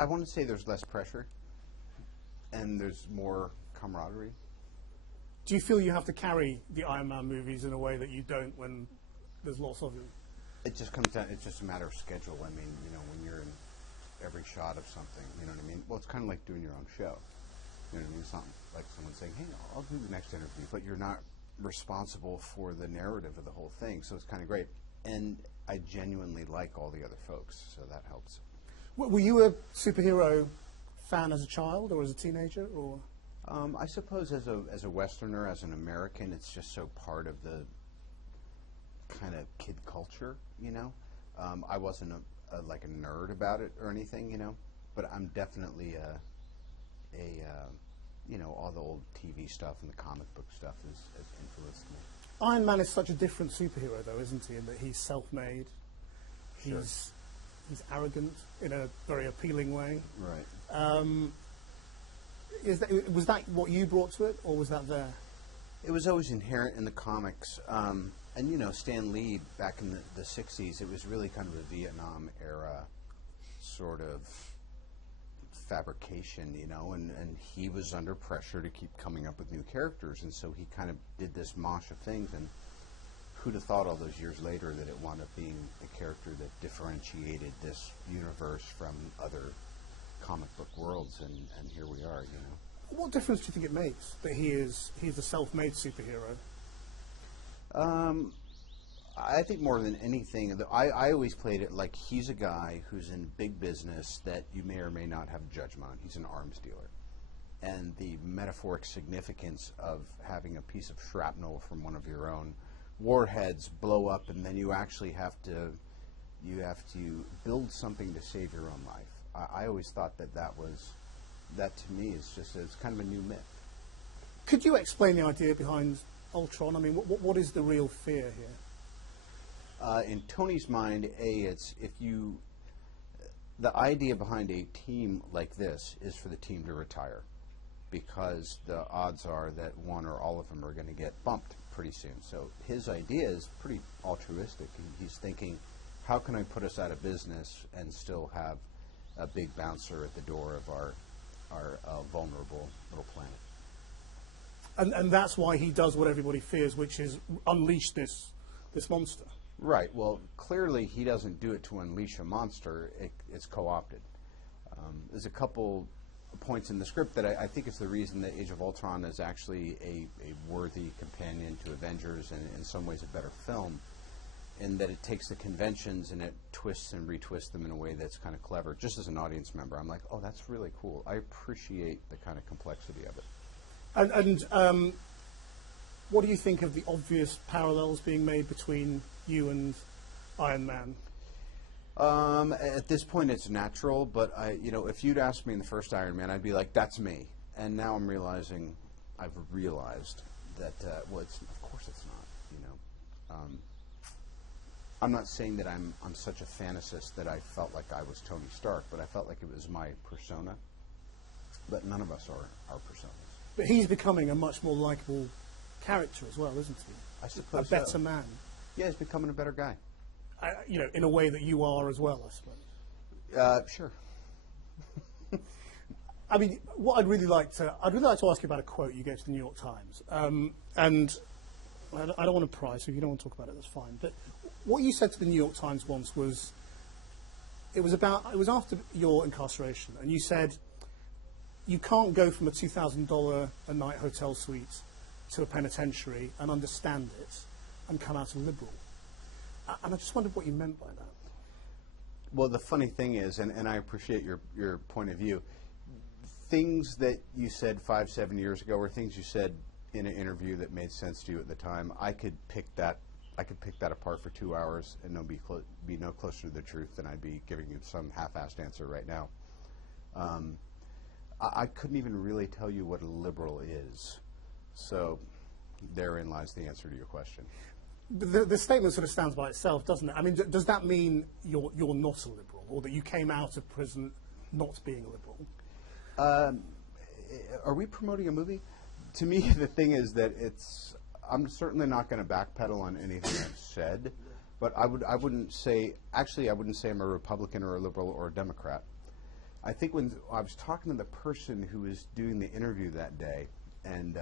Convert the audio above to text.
I want to say there's less pressure, and there's more camaraderie. Do you feel you have to carry the Iron Man movies in a way that you don't when there's lots of them? It just comes down, it's just a matter of schedule. I mean, you know, when you're in every shot of something, you know what I mean? Well, it's kind of like doing your own show. You know what I mean? It's not like someone saying, hey, I'll do the next interview, but you're not responsible for the narrative of the whole thing, so it's kind of great. And I genuinely like all the other folks, so that helps. Were you a superhero fan as a child or as a teenager, or? I suppose as a Westerner, as an American, it's just so part of the kind of kid culture, you know. I wasn't like a nerd about it or anything, you know, but I'm definitely you know, all the old TV stuff and the comic book stuff has influenced me. Iron Man is such a different superhero, though, isn't he? In that he's self-made, Sure. he's arrogant in a very appealing way. Right. Was that what you brought to it, or was that there? It was always inherent in the comics. And, you know, Stan Lee, back in the 60s, it was really kind of a Vietnam-era sort of fabrication, you know, and he was under pressure to keep coming up with new characters, and so he kind of did this mosh of things, and who'd have thought all those years later that it wound up being a character that differentiated this universe from other comic book worlds, and here we are, you know. What difference do you think it makes that he's a self-made superhero? I think more than anything, I always played it like he's a guy who's in big business that you may or may not have judgment on. He's an arms dealer. And the metaphoric significance of having a piece of shrapnel from one of your own warheads blow up, and then you actually have to build something to save your own life. I always thought that to me is just, it's kind of a new myth. Could you explain the idea behind Ultron? I mean, what is the real fear here? In Tony's mind, the idea behind a team like this is for the team to retire, because the odds are that one or all of them are going to get bumped pretty soon. So his idea is pretty altruistic. He's thinking, how can I put us out of business and still have a big bouncer at the door of our vulnerable little planet? And that's why he does what everybody fears, which is unleash this monster. Right. Well, clearly he doesn't do it to unleash a monster. It's co-opted. There's a couple points in the script that I think is the reason that Age of Ultron is actually a worthy companion to Avengers, and in some ways a better film, in that it takes the conventions and it twists and retwists them in a way that's kind of clever. Just as an audience member, I'm like, oh, that's really cool. I appreciate the kind of complexity of it. And what do you think of the obvious parallels being made between you and Iron Man? At this point, it's natural, but if you'd asked me in the first Iron Man, I'd be like, "That's me." And now I've realized that of course it's not. You know, I'm not saying that I'm such a fantasist that I felt like I was Tony Stark, but I felt like it was my persona. But none of us are our personas. But he's becoming a much more likable character as well, isn't he? I suppose a better so. man. Yeah, he's becoming a better guy. In a way that you are as well, I suppose. Sure. I mean, what I'd really like to ask you about a quote you gave to the New York Times, and I don't want to pry, so if you don't want to talk about it, that's fine. But what you said to the New York Times once was, it was after your incarceration, and you said you can't go from a $2,000 a night hotel suite to a penitentiary and understand it and come out a liberal. And I just wondered what you meant by that. Well, the funny thing is, and I appreciate your point of view, things that you said 5-7 years ago, or things you said in an interview that made sense to you at the time, I could pick that apart for 2 hours and be no closer to the truth than I'd be giving you some half-assed answer right now. I couldn't even really tell you what a liberal is. So therein lies the answer to your question. The statement sort of stands by itself, doesn't it? I mean, does that mean you're not a liberal, or that you came out of prison not being a liberal? Are we promoting a movie? To me, the thing is that I'm certainly not going to backpedal on anything I've said, but I wouldn't say I'm a Republican or a liberal or a Democrat. I think when I was talking to the person who was doing the interview that day, and